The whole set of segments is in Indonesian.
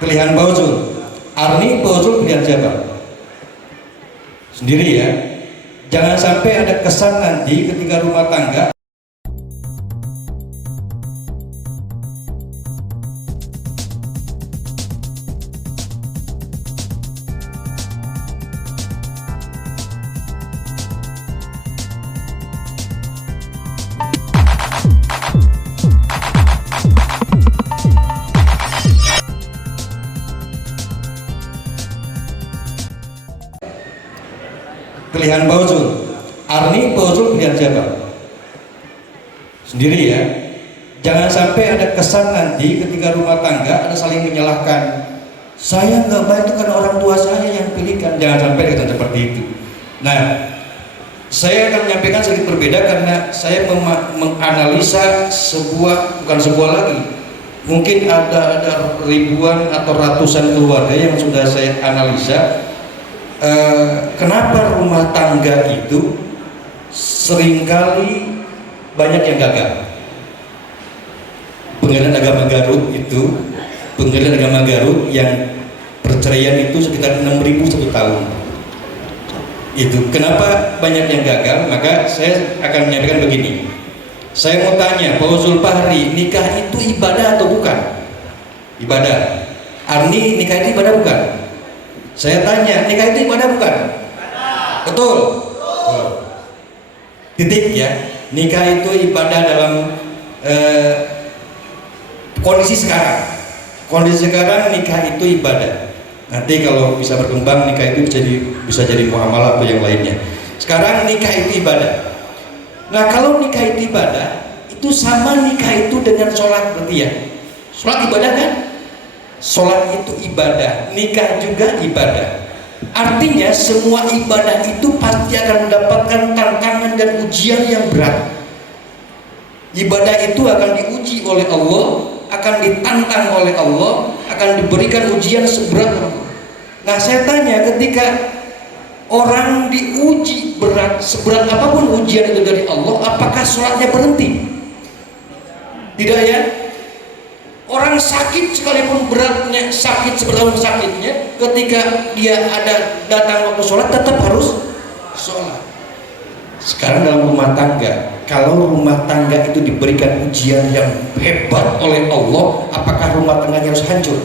pilihan Pak Uzul. Arni, Pak Uzul pilihan siapa? Sendiri ya. Jangan sampai ada kesan nanti ketika rumah tangga pilihan Pak Uzul. Arni, Pak Uzul pilihan siapa? Sendiri ya. Jangan sampai ada kesan nanti ketika rumah tangga ada saling menyalahkan. Saya nggak baik itu karena orang tua saya yang pilihkan. Jangan sampai kita seperti itu. Nah, saya akan menyampaikan sedikit berbeda karena saya menganalisa bukan sebuah lagi. Mungkin ada ribuan atau ratusan keluarga yang sudah saya analisa. Kenapa rumah tangga itu seringkali banyak yang gagal? Pengadilan Agama Garut itu, Pengadilan Agama Garut yang perceraian itu sekitar 6.000 satu tahun. Itu kenapa banyak yang gagal? Maka saya akan menyampaikan begini. Saya mau tanya Pak Uzul Fahri, nikah itu ibadah atau bukan? Ibadah. Arni, nikah itu ibadah bukan? Saya tanya, nikah itu ibadah bukan? Betul. Titik ya. Nikah itu ibadah dalam kondisi sekarang. Kondisi sekarang nikah itu ibadah. Nanti kalau bisa berkembang nikah itu bisa jadi muamalah atau yang lainnya. Sekarang nikah itu ibadah. Nah kalau nikah itu ibadah, itu sama nikah itu dengan sholat berarti ya. Sholat ibadah kan? Sholat itu ibadah, nikah juga ibadah. Artinya semua ibadah itu pasti akan mendapatkan tantangan dan ujian yang berat. Ibadah itu akan diuji oleh Allah, akan ditantang oleh Allah, akan diberikan ujian seberat. Nah saya tanya, ketika orang diuji berat, seberat apapun ujian itu dari Allah, apakah sholatnya berhenti? Tidak ya. Orang sakit sekalipun beratnya, sakit seberapa sakitnya, ketika dia ada datang waktu sholat tetap harus sholat. Sekarang dalam rumah tangga, kalau rumah tangga itu diberikan ujian yang hebat oleh Allah, apakah rumah tangganya harus hancur?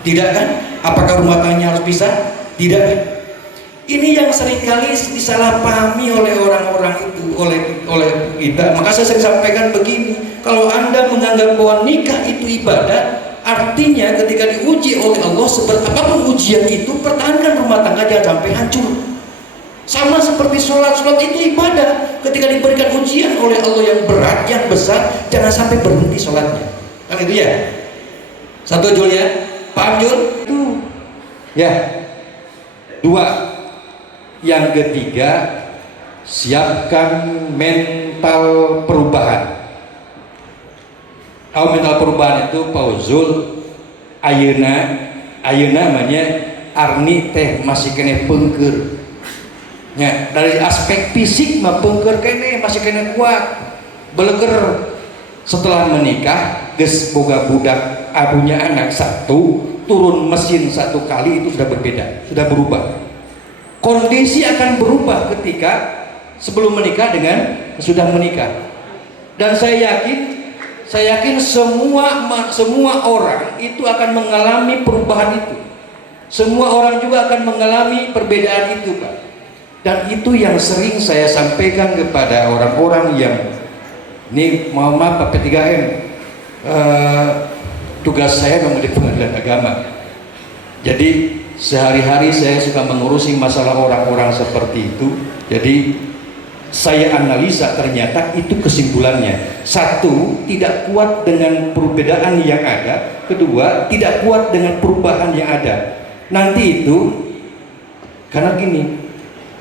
Tidak kan? Apakah rumah tangganya harus pisah? Tidak kan? Ini yang seringkali disalahpahami oleh orang-orang itu, oleh kita. Maka saya sering sampaikan begini, kalau Anda menganggap bahwa nikah itu ibadah, artinya ketika diuji oleh Allah, seberat apapun ujian itu, pertahankan rumah tangga jangan sampai hancur. Sama seperti sholat itu ibadah. Ketika diberikan ujian oleh Allah yang berat, yang besar, jangan sampai berhenti sholatnya. Kan itu ya. Satu Jul ya, paham Jul? Ya. Dua. Yang ketiga, siapkan mental perubahan. Kalau mental perubahan itu Pak Uzul, ayeuna namanya Arni teh masih kena pengker. Ya, dari aspek fisik mah pengker kene masih kena kuat. Beleger setelah menikah, geus boga budak, punya anak satu, turun mesin satu kali itu sudah berbeda, sudah berubah. Kondisi akan berubah ketika sebelum menikah dengan sudah menikah. Dan saya yakin semua orang itu akan mengalami perubahan itu. Semua orang juga akan mengalami perbedaan itu, Pak. Dan itu yang sering saya sampaikan kepada orang-orang yang ini mohon maaf Pak P3M, tugas saya memang di Pengadilan Agama. Jadi sehari-hari saya suka mengurusi masalah orang-orang seperti itu. Jadi saya analisa ternyata itu kesimpulannya. Satu, tidak kuat dengan perbedaan yang ada. Kedua, tidak kuat dengan perubahan yang ada. Nanti itu karena gini,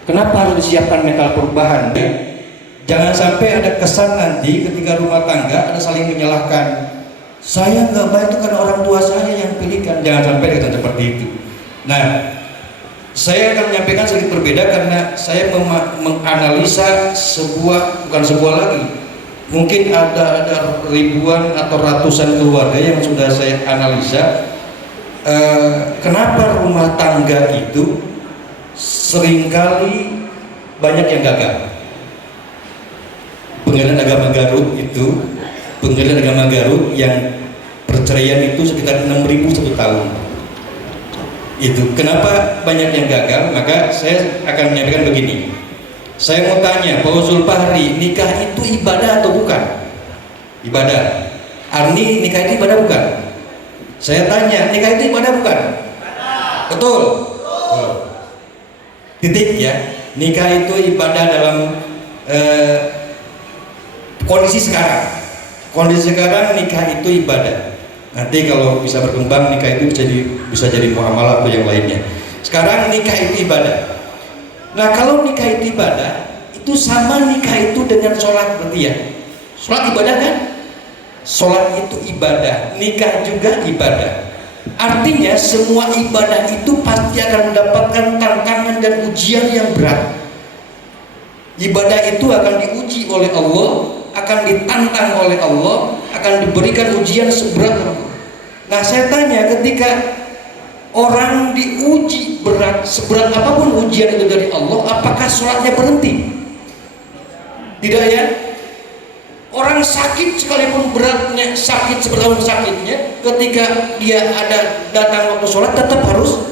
kenapa harus disiapkan mental perubahan? Jangan sampai ada kesan nanti ketika rumah tangga ada saling menyalahkan. Saya nggak baik itu karena orang tua saya yang pilihkan. Jangan sampai kita seperti itu. Nah, saya akan menyampaikan sedikit berbeda karena saya menganalisa bukan sebuah lagi. Mungkin ada ribuan atau ratusan keluarga yang sudah saya analisa. kenapa rumah tangga itu seringkali banyak yang gagal. Pengadilan Agama Garut itu, Pengadilan Agama Garut yang perceraian itu sekitar 6.000 satu tahun. Itu kenapa banyak yang gagal? Maka saya akan menyampaikan begini. Saya mau tanya, Pak Zulfahri, nikah itu ibadah atau bukan? Ibadah. Arni, nikah itu ibadah bukan? Saya tanya, nikah itu ibadah bukan? Betul. Titik ya. Nikah itu ibadah dalam kondisi sekarang. Kondisi sekarang nikah itu ibadah. Nanti kalau bisa berkembang nikah itu bisa jadi muamalah atau yang lainnya. Sekarang nikah itu ibadah. Nah kalau nikah itu ibadah, itu sama nikah itu dengan sholat berarti ya. Sholat ibadah kan? Sholat itu ibadah, nikah juga ibadah. Artinya semua ibadah itu pasti akan mendapatkan tantangan dan ujian yang berat. Ibadah itu akan diuji oleh Allah, akan ditantang oleh Allah, akan diberikan ujian seberat apapun. Nah saya tanya, ketika orang diuji berat, seberat apapun ujian itu dari Allah, apakah sholatnya berhenti? Tidak ya? Orang sakit sekalipun beratnya, sakit seberapapun sakitnya, ketika dia ada datang waktu sholat tetap harus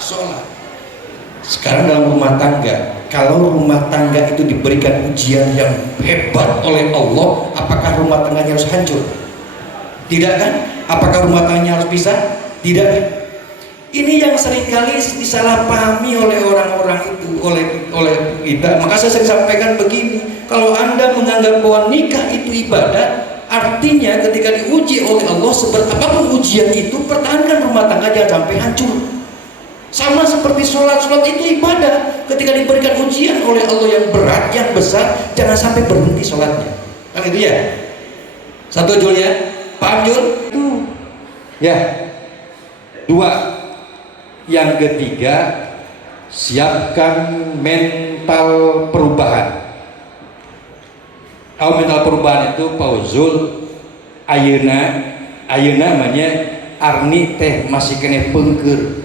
sholat. Sekarang dalam rumah tangga, kalau rumah tangga itu diberikan ujian yang hebat oleh Allah, apakah rumah tangganya harus hancur? Tidak kan? Apakah rumah tangganya harus pisah? Tidak kan? Ini yang seringkali disalahpahami oleh orang-orang itu, oleh kita. Maka saya sering sampaikan begini, kalau Anda menganggap bahwa nikah itu ibadah, artinya ketika diuji oleh Allah, seberat apapun ujian itu, pertahankan rumah tangga jangan sampai hancur. Sama seperti sholat itu ibadah. Ketika diberikan ujian oleh Allah yang berat, yang besar, jangan sampai berhenti sholatnya. Kan itu ya? Satu Jul ya? Paham Jul? Ya. Dua. Yang ketiga, siapkan mental perubahan. Kalau mental perubahan itu Pauzul ayeuna namanya Arni teh masih kena pengker.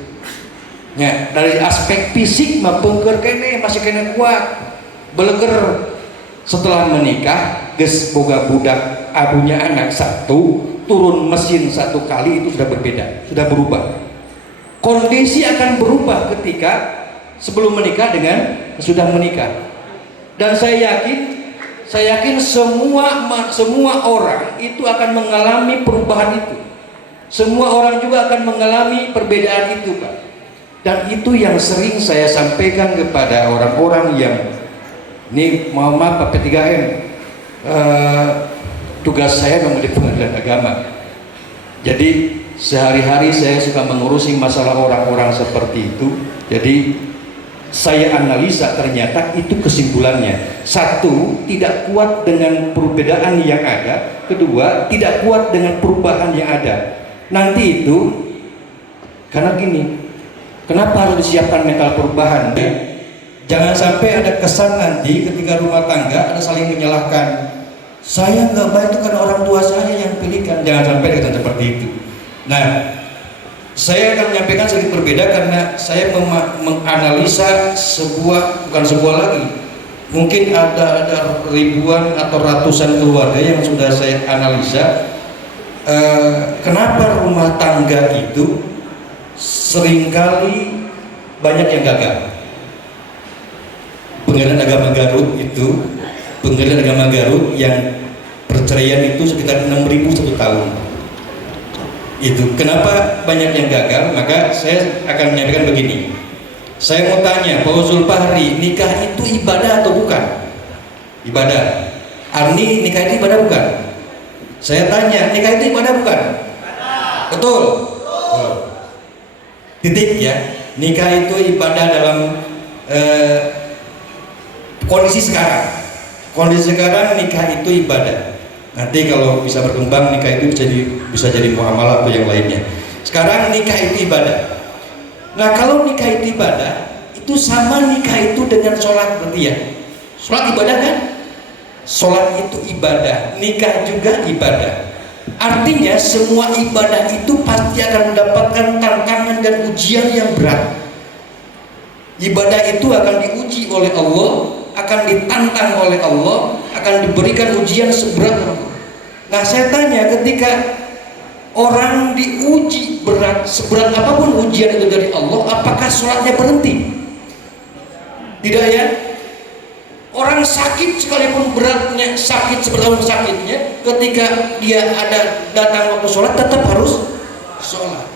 Ya, dari aspek fisik mah pengker kene masih kena kuat. Beleger setelah menikah geus boga budak abunya anak satu, turun mesin satu kali itu sudah berbeda, sudah berubah. Kondisi akan berubah ketika sebelum menikah dengan sudah menikah. Dan saya yakin semua orang itu akan mengalami perubahan itu. Semua orang juga akan mengalami perbedaan itu, Pak. Dan itu yang sering saya sampaikan kepada orang-orang yang ini mohon maaf Pak P3M, tugas saya memang di Pengadilan Agama. Jadi sehari-hari saya suka mengurusi masalah orang-orang seperti itu. Jadi saya analisa, ternyata itu kesimpulannya. Satu, tidak kuat dengan perbedaan yang ada. Kedua, tidak kuat dengan perubahan yang ada. Nanti itu karena gini, kenapa harus disiapkan mental perubahan? Jangan sampai ada kesan nanti ketika rumah tangga ada saling menyalahkan. Saya nggak baik itu kan orang tua saya yang pilihkan. Jangan sampai kita seperti itu. Nah, saya akan menyampaikan sedikit berbeda karena saya menganalisa bukan sebuah lagi. Mungkin ada ribuan atau ratusan keluarga yang sudah saya analisa. Kenapa rumah tangga itu seringkali banyak yang gagal? Pengadilan Agama Garut itu, Pengadilan Agama Garut yang perceraian itu sekitar 6.000 satu tahun. Itu kenapa banyak yang gagal? Maka saya akan menyampaikan begini. Saya mau tanya, Pak Zulfahri, nikah itu ibadah atau bukan? Ibadah. Arni, nikah itu ibadah bukan? Saya tanya, nikah itu ibadah bukan? Betul. Titik ya. Nikah itu ibadah dalam kondisi sekarang. Kondisi sekarang nikah itu ibadah. Nanti kalau bisa berkembang nikah itu bisa jadi muamalah atau yang lainnya. Sekarang nikah itu ibadah. Nah kalau nikah itu ibadah, itu sama nikah itu dengan sholat berarti ya. Sholat ibadah kan? Sholat itu ibadah, nikah juga ibadah. Artinya semua ibadah itu pasti akan mendapatkan tantangan tantangan dan ujian yang berat. Ibadah itu akan diuji oleh Allah, akan ditantang oleh Allah, akan diberikan ujian seberat apapun. Nah, saya tanya, ketika orang diuji berat, seberat apapun ujian itu dari Allah, apakah sholatnya berhenti? Tidak ya. Orang sakit sekalipun beratnya, sakit seberapapun sakitnya, ketika dia ada datang waktu sholat tetap harus sholat.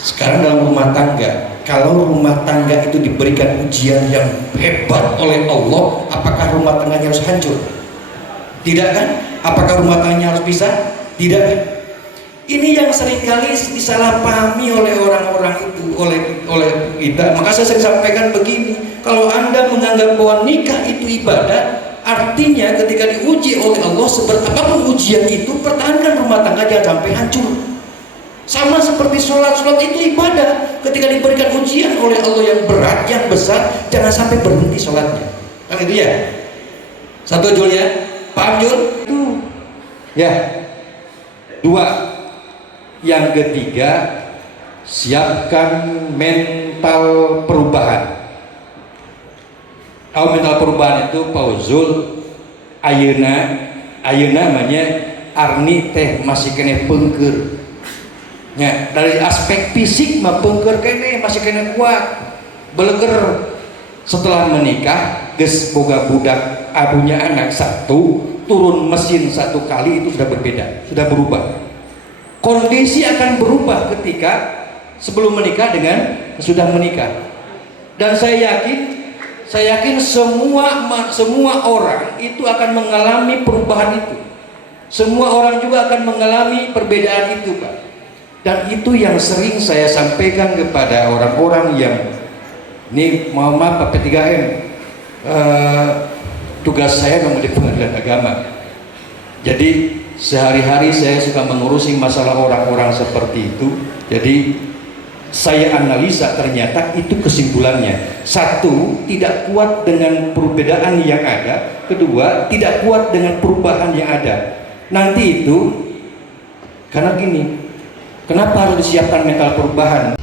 Sekarang dalam rumah tangga, kalau rumah tangga itu diberikan ujian yang hebat oleh Allah, apakah rumah tangganya harus hancur? Tidak kan? Apakah rumah tangganya harus pisah? Tidak kan? Ini yang seringkali disalahpahami oleh orang-orang itu, oleh kita. Maka saya sering sampaikan begini, kalau Anda menganggap bahwa nikah itu ibadah, artinya ketika diuji oleh Allah, seberat apapun ujian itu, pertahankan rumah tangga jangan sampai hancur. Sama seperti sholat itu ibadah. Ketika diberikan ujian oleh Allah yang berat, yang besar, jangan sampai berhenti sholatnya. Kan itu ya? Satu Jul ya? Paham Jul? Itu ya. Dua. Yang ketiga, siapkan mental perubahan. Kalau mental perubahan itu Pauzul ayeuna namanya arni teh masih kena pengker. Ya, dari aspek fisik mah pengker kene masih kena kuat. Beleger setelah menikah geus boga budak abunya anak satu, turun mesin satu kali itu sudah berbeda, sudah berubah. Kondisi akan berubah ketika sebelum menikah dengan sudah menikah. Dan saya yakin semua orang itu akan mengalami perubahan itu. Semua orang juga akan mengalami perbedaan itu, Pak. Dan itu yang sering saya sampaikan kepada orang-orang yang ini mohon maaf Pak P3M, tugas saya memang di pengadilan agama. Jadi sehari-hari saya suka mengurusi masalah orang-orang seperti itu. Jadi saya analisa, ternyata itu kesimpulannya. Satu, tidak kuat dengan perbedaan yang ada. Kedua, tidak kuat dengan perubahan yang ada. Nanti itu karena gini, kenapa harus disiapkan mental perubahan?